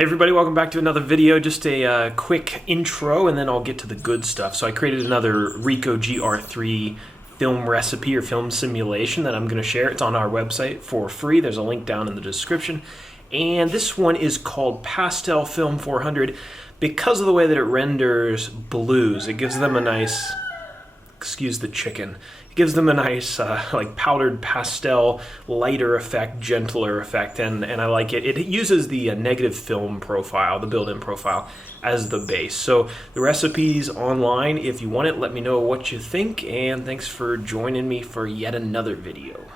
Hey everybody, welcome back to another video. Just a quick intro and then I'll get to the good stuff. So I created another Ricoh GR3 film recipe or film simulation that I'm going to share. It's on our website for free. There's a link down in the description. And this one is called Pastel Film 400 because of the way that it renders blues. It gives them a nice, excuse the chicken, it gives them a nice like powdered pastel, lighter effect, gentler effect, and I like it. It uses the negative film profile, the built-in profile, as the base. So the recipe's online. If you want it, let me know what you think, and thanks for joining me for yet another video.